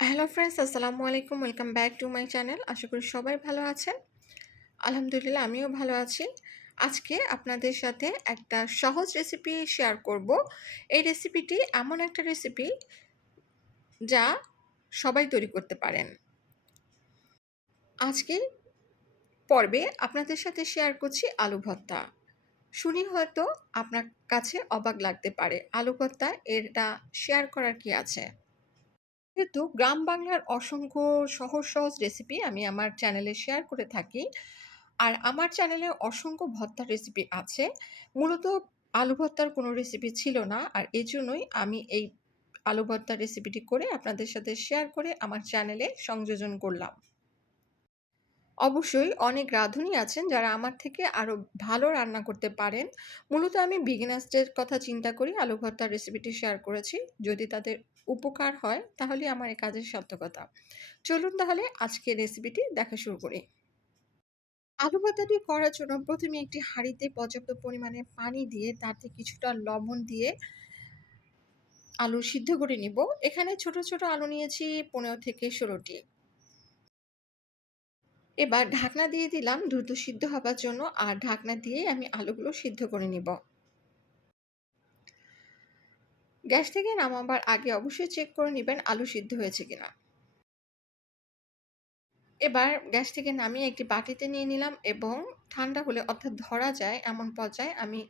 Hello friends আসসালামু আলাইকুম welcome back to my channel আশা করি সবাই ভালো আছেন আলহামদুলিল্লাহ আমিও ভালো আছি। আজকে আপনাদের সাথে একটা সহজ রেসিপি শেয়ার করব। এই রেসিপিটি এমন একটা রেসিপি যা সবাই তৈরি করতে পারেন। আজকে পর্বে আপনাদের সাথে শেয়ার করছি আলু ভর্তা। শুনি হয়তো আপনার কাছে অবাক লাগতে পারে। আলু ভর্তা এটা শেয়ার করার কি আছে? যেহেতু গ্রাম বাংলার অসংখ্য সহজ সহজ রেসিপি আমি আমার চ্যানেলে শেয়ার করে থাকি। আর আমার চ্যানেলে অসংখ্য ভর্তার রেসিপি আছে। মূলত আলু ভর্তার কোনো রেসিপি ছিল না। আর এই জন্যই আমি এই আলু ভর্তার রেসিপিটি করে আপনাদের সাথে শেয়ার করে আমার চ্যানেলে সংযোজন করলাম। অবশ্যই অনেক রাঁধুনি আছেন যারা আমার থেকে আরও ভালো রান্না করতে পারেন। মূলত আমি বিগিনার্সদের কথা চিন্তা করি, আলু ভর্তার রেসিপিটি শেয়ার করেছি। যদি তাদের উপকার হয়, তাহলে আমার এই কাজের সার্থকতা। চলুন তাহলে আজকে রেসিপিটি দেখা শুরু করি। আলু ভর্তাটি করার জন্য প্রথমে একটি হাঁড়িতে পর্যাপ্ত পরিমাণে পানি দিয়ে, তাতে কিছুটা লবণ দিয়ে আলু সিদ্ধ করে নিব। এখানে ছোট ছোট আলু নিয়েছি পনেরো থেকে ষোলোটি। এবার ঢাকনা দিয়ে দিলাম, দ্রুত সিদ্ধ হবার জন্য, আর ঢাকনা দিয়ে আমি আলুগুলো সিদ্ধ করে নিব। গ্যাস থেকে নামাবার আগে অবশ্যই চেক করে নেবেন আলু সিদ্ধ হয়েছে কিনা। এবার গ্যাস থেকে নামিয়ে একটি বাটিতে নিয়ে নিলাম এবং ঠান্ডা হলে অর্থাৎ ধরা যায় এমন পর্যায়ে আমি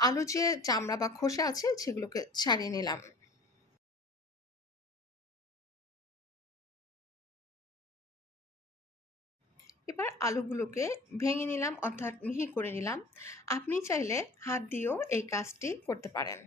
আলু যে চামড়া বা খোসা আছে সেগুলোকে ছাড়িয়ে নিলাম। এবার আলুগুলোকে ভেঙে নিলাম অর্থাৎ মিহি করে নিলাম। আপনি চাইলে হাত দিয়েও এই কাজটি করতে পারেন।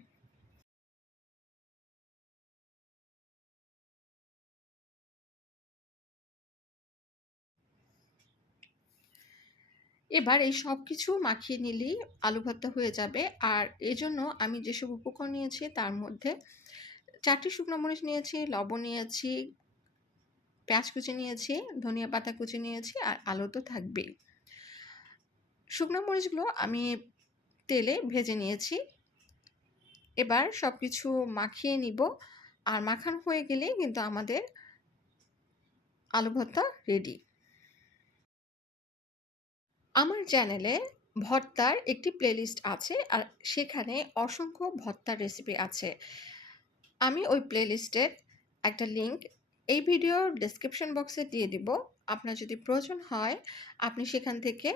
এবার এই সব কিছু মাখিয়ে নিলেই আলু ভর্তা হয়ে যাবে। আর এজন্য আমি যেসব উপকরণ নিয়েছি তার মধ্যে চারটি শুকনো মরিচ নিয়েছি, লবণ নিয়েছি, পেঁয়াজ কুচি নিয়েছি, ধনিয়া পাতা কুচি নিয়েছি আর আলু তো থাকবেই। শুকনো মরিচগুলো আমি তেলে ভেজে নিয়েছি। এবার সব কিছু মাখিয়ে নিব। আর মাখানো হয়ে গেলেই কিন্তু আমাদের আলু ভর্তা রেডি আমার চ্যানেলে ভর্তার একটি প্লেলিস্ট আছে আর সেখানে অসংখ্য ভর্তার রেসিপি আছে। আমি ওই প্লেলিস্টের একটা লিংক এই ভিডিওর ডেসক্রিপশন বক্সে দিয়ে দিব। আপনার যদি প্রয়োজন হয়, আপনি সেখান থেকে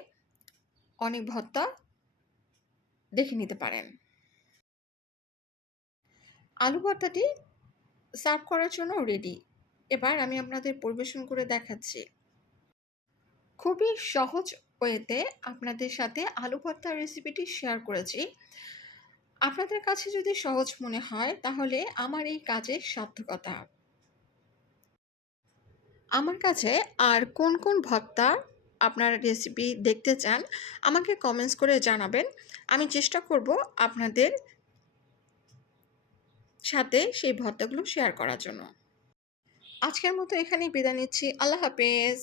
অনেক ভর্তা দেখে নিতে পারেন। আলু ভর্তাটি সার্ভ করার জন্য রেডি এবার আমি আপনাদের পরিবেশন করে দেখাচ্ছি। খুবই সহজ ওয়েতে আপনাদের সাথে আলু ভর্তার রেসিপিটি শেয়ার করেছি। আপনাদের কাছে যদি সহজ মনে হয়, তাহলে আমার এই কাজের সার্থকতা। আমার কাছে আর কোন কোন ভর্তা আপনার রেসিপি দেখতে চান, আমাকে কমেন্টস করে জানাবেন। আমি চেষ্টা করব আপনাদের সাথে সেই ভর্তাগুলো শেয়ার করার জন্য। আজকের মতো এখানেই বিদায় নিচ্ছি। আল্লাহ হাফেজ।